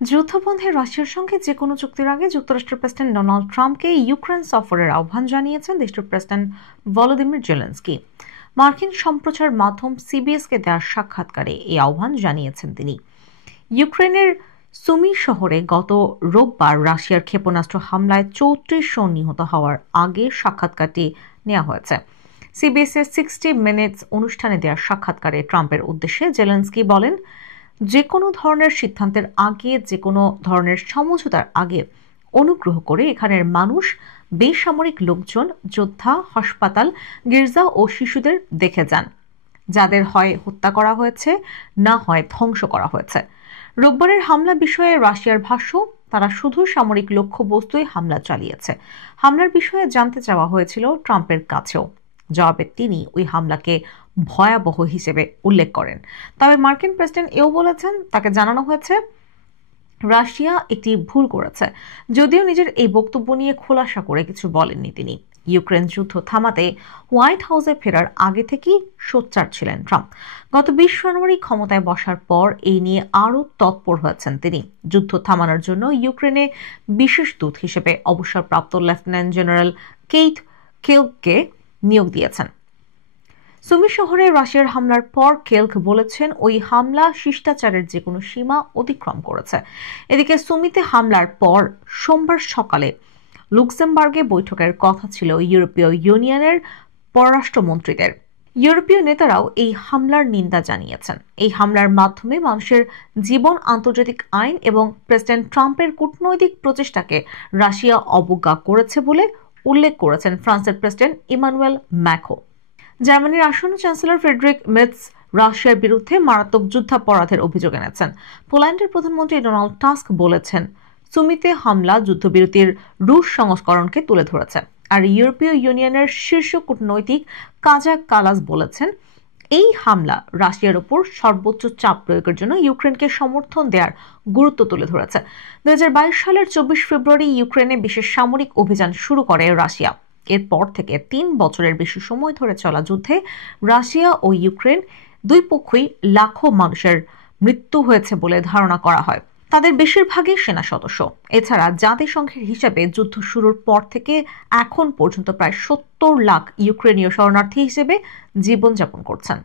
যুদ্ধবন্ধে রাশিয়ার সঙ্গে যে কোনো চুক্তির আগে যুক্তরাষ্ট্রের প্রেসিডেন্ট ডোনাল্ড ট্রাম্পকে ইউক্রেন সফরের আহ্বান জানিয়েছেন দেশটির প্রেসিডেন্ট ভলোদিমির জেলেনস্কি। মার্কিন সম্প্রচার মাধ্যম সিবিএসকে দেওয়া সাক্ষাৎকারে এই আহ্বান জানিয়েছেন তিনি। ইউক্রেনের সুমি শহরে গত রোববার রাশিয়ার ক্ষেপণাস্ত্র হামলায় 34 জন নিহত হওয়ার আগে সাক্ষাৎকারটি নেওয়া হয়েছে। সিবিএস এর 60 মিনিটস অনুষ্ঠানে দেওয়া সাক্ষাৎকারে ট্রাম্পের উদ্দেশ্যে জেলেনস্কি বলেন, যে কোনো ধরনের সিদ্ধান্তের আগে, যে কোনো ধরনের সমঝোতার আগে অনুগ্রহ করে এখানের মানুষ, বেসামরিক লোকজন, যোদ্ধা, হাসপাতাল, গির্জা ও শিশুদের দেখে যান, যাদের হয় হত্যা করা হয়েছে, না হয় ধ্বংস করা হয়েছে। রোববারের হামলা বিষয়ে রাশিয়ার ভাষ্য, তারা শুধু সামরিক লক্ষ্যবস্তুই হামলা চালিয়েছে। হামলার বিষয়ে জানতে চাওয়া হয়েছিল ট্রাম্পের কাছেও। জবাবে তিনি ওই হামলাকে ভয়াবহ হিসেবে উল্লেখ করেন। তবে মার্কিন প্রেসিডেন্ট এও বলেছেন, তাকে জানানো হয়েছে রাশিয়া একটি ভুল করেছে, যদিও নিজের এই বক্তব্য নিয়ে খোলাসা করে কিছু বলেননি তিনি। ইউক্রেন যুদ্ধ থামাতে হোয়াইট হাউসে ফেরার আগে থেকেই সোচ্চার ছিলেন ট্রাম্প। গত 20 জানুয়ারি ক্ষমতায় বসার পর এই নিয়ে আরও তৎপর হয়েছেন তিনি। যুদ্ধ থামানোর জন্য ইউক্রেনে বিশেষ দূত হিসেবে অবসরপ্রাপ্ত লেফটেন্যান্ট জেনারেল কেইথ কেলকে নিয়োগ দিয়েছেন। সুমি শহরে রাশিয়ার হামলার পর কেলক বলেছেন, ওই হামলা শিষ্টাচারের যে কোনো সীমা অতিক্রম করেছে। এদিকে সুমিতে হামলার পর সোমবার সকালে লুক্সেমবার্গে বৈঠকের কথা ছিল ইউরোপীয় ইউনিয়নের পররাষ্ট্রমন্ত্রীদের। ইউরোপীয় নেতারাও এই হামলার নিন্দা জানিয়েছেন। এই হামলার মাধ্যমে মানুষের জীবন, আন্তর্জাতিক আইন এবং প্রেসিডেন্ট ট্রাম্পের কূটনৈতিক প্রচেষ্টাকে রাশিয়া অবজ্ঞা করেছে বলে উল্লেখ করেছেন ফ্রান্সের প্রেসিডেন্ট ইমানুয়েল ম্যাক্রো। জার্মানির আসন্ন চ্যান্সেলর ফ্রেডরিক মেটস রাশিয়ার বিরুদ্ধে মারাত্মক যুদ্ধাপরাধের অভিযোগ এনেছেন। পোল্যান্ডের প্রধানমন্ত্রী ডোনাল্ড টাস্ক বলেছেন, সুমিতে হামলা যুদ্ধবিরতির রুশ সংস্করণকে তুলে ধরেছে। আর ইউরোপীয় ইউনিয়নের শীর্ষ কূটনৈতিক কাজা কালাস বলেছেন, এই হামলা রাশিয়ার উপর সর্বোচ্চ চাপ প্রয়োগের জন্য ইউক্রেনকে সমর্থন দেওয়ার গুরুত্ব তুলে ধরেছে। 2022 সালের 24 ফেব্রুয়ারি ইউক্রেনে বিশেষ সামরিক অভিযান শুরু করে রাশিয়া। এরপর থেকে 3 বছরের বেশি সময় ধরে চলা যুদ্ধে রাশিয়া ও ইউক্রেন দুই পক্ষই লাখো মানুষের মৃত্যু হয়েছে বলে ধারণা করা হয়। তাদের বেশিরভাগই সেনা সদস্য। এছাড়া জাতিসংঘের হিসাবে যুদ্ধ শুরুর পর থেকে এখন পর্যন্ত প্রায় 70 লাখ ইউক্রেনীয় শরণার্থী হিসেবে জীবনযাপন করছেন।